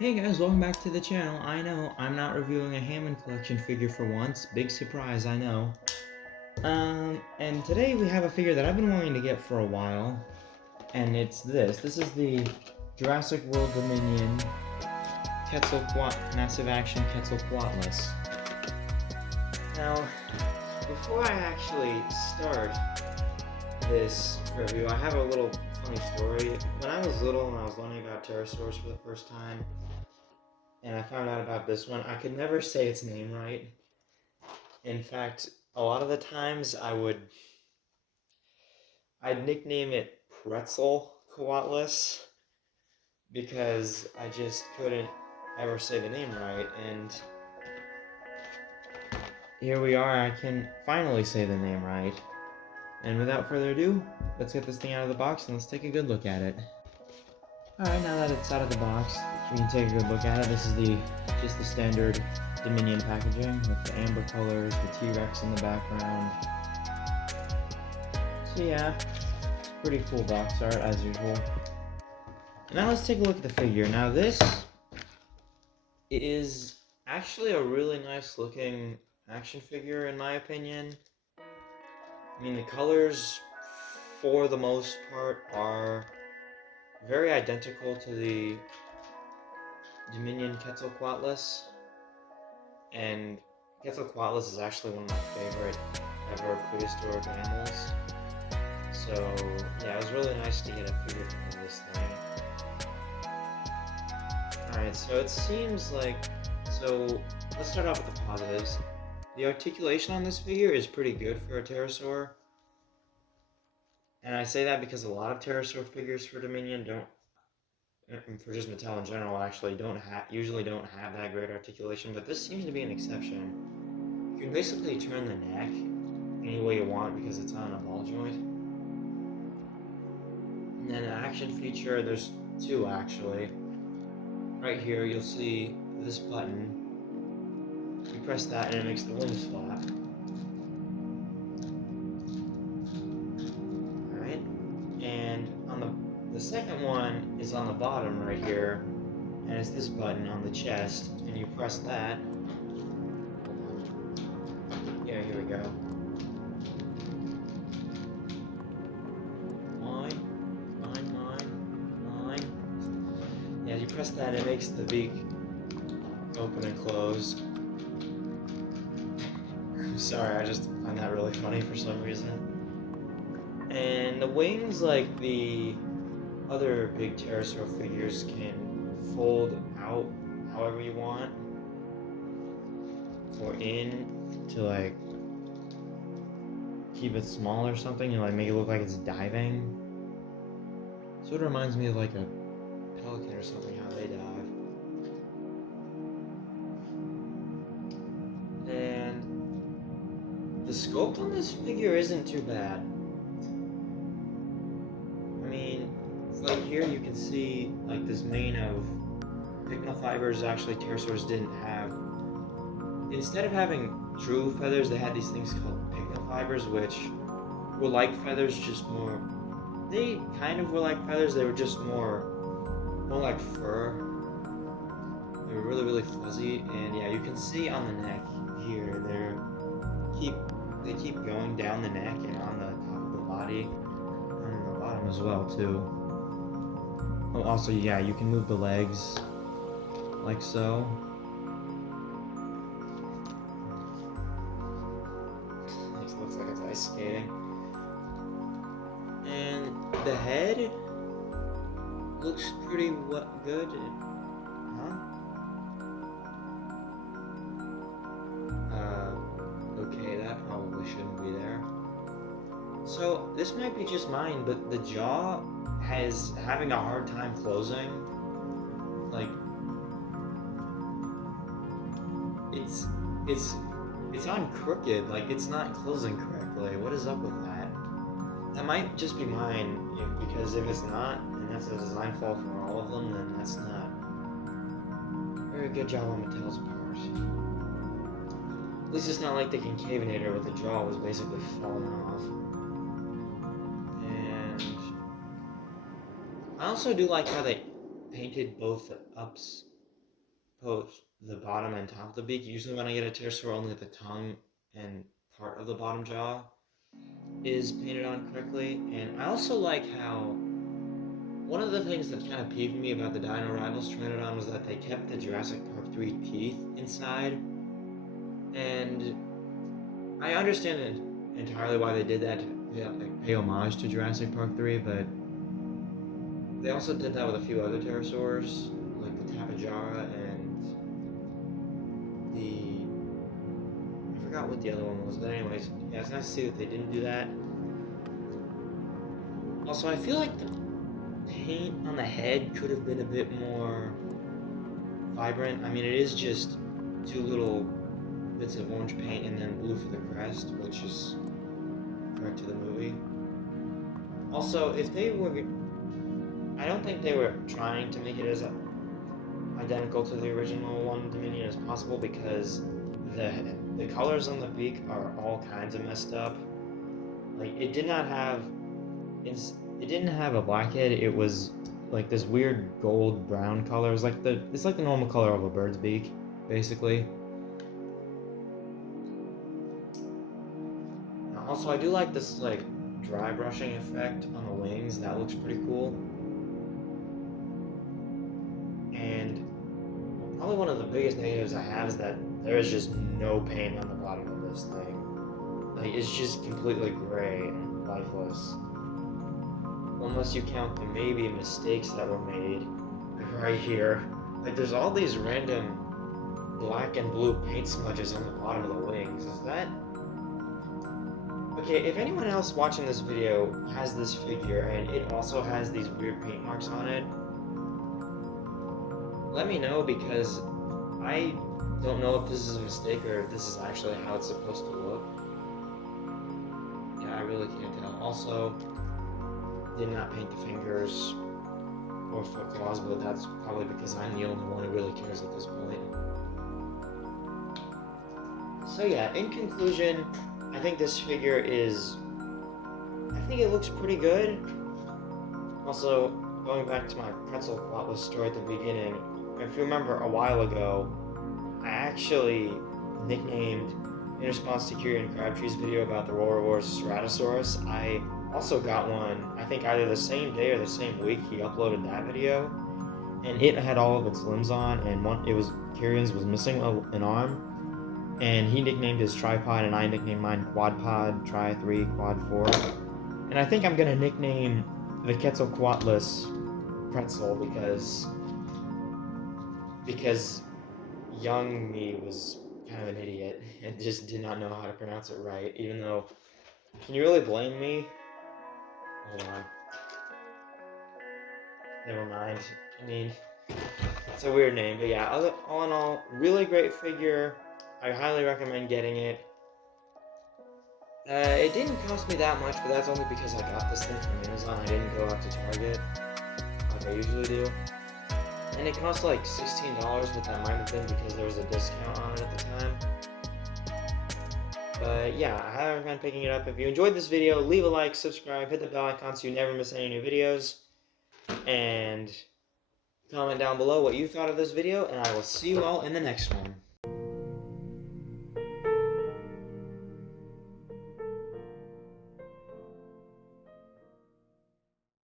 Hey guys, welcome back to the channel. I know, I'm not reviewing a Hammond collection figure for once. Big surprise, I know. And today we have a figure that I've been wanting to get for a while. And it's this. This is the Jurassic World Dominion Massive Action Quetzalcoatlus. Now, before I actually start this review, I have a little funny story. When I was little and I was learning about pterosaurs for the first time, and I found out about this one, I could never say its name right. In fact, a lot of the times I'd nickname it Quetzalcoatlus because I just couldn't ever say the name right, and here we are, I can finally say the name right. And without further ado, let's get this thing out of the box and let's take a good look at it. Alright, now that it's out of the box, we can take a good look at it. This is just the standard Dominion packaging with the amber colors, the T-Rex in the background. So yeah, pretty cool box art as usual. Now let's take a look at the figure. Now this is actually a really nice looking action figure in my opinion. I mean, the colors for the most part are very identical to the Dominion Quetzalcoatlus, and Quetzalcoatlus is actually one of my favorite ever prehistoric animals. So yeah, it was really nice to get a figure from this thing. Alright, so it seems like, let's start off with the positives. The articulation on this figure is pretty good for a pterosaur. And I say that because a lot of pterosaur figures for Dominion for just Mattel in general, actually usually don't have that great articulation, but this seems to be an exception. You can basically turn the neck any way you want because it's on a ball joint. And then an action feature, there's two actually. Right here, you'll see this button. You press that and it makes the wings flap. Alright, and on the second one is on the bottom right here, and it's this button on the chest, and you press that. Yeah, here we go. Mine. Yeah, you press that, it makes the beak open and close. I'm sorry, I just find that really funny for some reason. And the wings, like the other big pterosaur figures, can fold out however you want, or in to like keep it small or something, and like make it look like it's diving. So it reminds me of like a pelican or something, how they dive. And the sculpt on this figure isn't too bad. I mean, like here you can see like this mane of pycnofibers actually pterosaurs didn't have. Instead of having true feathers, they had these things called pycnofibers, which were like feathers, just more. They kind of were like feathers. They were just more like fur. They were really, really fuzzy, and yeah, you can see on the neck here, they keep going down the neck and on the top of the body, on the bottom as well too. Oh, also, yeah, you can move the legs like so. This looks like it's ice skating. And the head looks pretty good. Huh? Okay, that probably shouldn't be there. So, this might be just mine, but the jaw having a hard time closing. Like, it's on crooked, like it's not closing correctly. What is up with that? That might just be mine, because if it's not, and that's a design fault for all of them, then that's not a very good job on Mattel's part. At least it's not like the Concavinator with the jaw was basically falling off. And I also do like how they painted both the ups both the bottom and top of the beak. Usually when I get a pterosaur, only the tongue and part of the bottom jaw is painted on correctly. And I also like how one of the things that kind of peeved me about the Dino Rivals Pteranodon was that they kept the Jurassic Park 3 teeth inside. And I understand entirely why they did that, to pay homage to Jurassic Park 3, but they also did that with a few other pterosaurs, like the Tapejara and I forgot what the other one was, but anyways, yeah, it's nice to see that they didn't do that. Also, I feel like the paint on the head could have been a bit more vibrant. I mean, it is just 2 little bits of orange paint and then blue for the crest, which is correct to the movie. Also, if they were, I don't think they were trying to make it as identical to the original One Dominion as possible, because the colors on the beak are all kinds of messed up. Like, it didn't have a blackhead. It was like this weird gold brown color. It's like the normal color of a bird's beak, basically. Also, I do like this like dry brushing effect on the wings. That looks pretty cool. And probably one of the biggest negatives I have is that there is just no paint on the bottom of this thing. Like, it's just completely gray and lifeless. Unless you count the maybe mistakes that were made right here. Like, there's all these random black and blue paint smudges on the bottom of the wings. Is that... Okay, if anyone else watching this video has this figure and it also has these weird paint marks on it, let me know, because I don't know if this is a mistake or if this is actually how it's supposed to look. Yeah, I really can't tell. Also, did not paint the fingers or foot claws, but that's probably because I'm the only one who really cares at this point. So yeah, in conclusion, I think this figure I think it looks pretty good. Also, going back to my Quetzalcoatlus story at the beginning, if you remember a while ago, I actually nicknamed, in response to Kieran Crabtree's video about the Rorivores Ceratosaurus, I also got one, I think either the same day or the same week he uploaded that video, and it had all of its limbs on, and Kieran's was missing an arm, and he nicknamed his tripod, and I nicknamed mine Quadpod, Tri3, Quad 4, and I think I'm gonna nickname the Quetzalcoatlus Pretzel, because young me was kind of an idiot and just did not know how to pronounce it right, even though, can you really blame me? Hold on. Never mind. I mean, it's a weird name, but yeah, all in all, really great figure. I highly recommend getting it. It didn't cost me that much, but that's only because I got this thing from Amazon. I didn't go out to Target, like I usually do. And it cost like $16, but that might have been because there was a discount on it at the time. But yeah, I highly recommend picking it up. If you enjoyed this video, leave a like, subscribe, hit the bell icon so you never miss any new videos. And comment down below what you thought of this video, and I will see you all in the next one.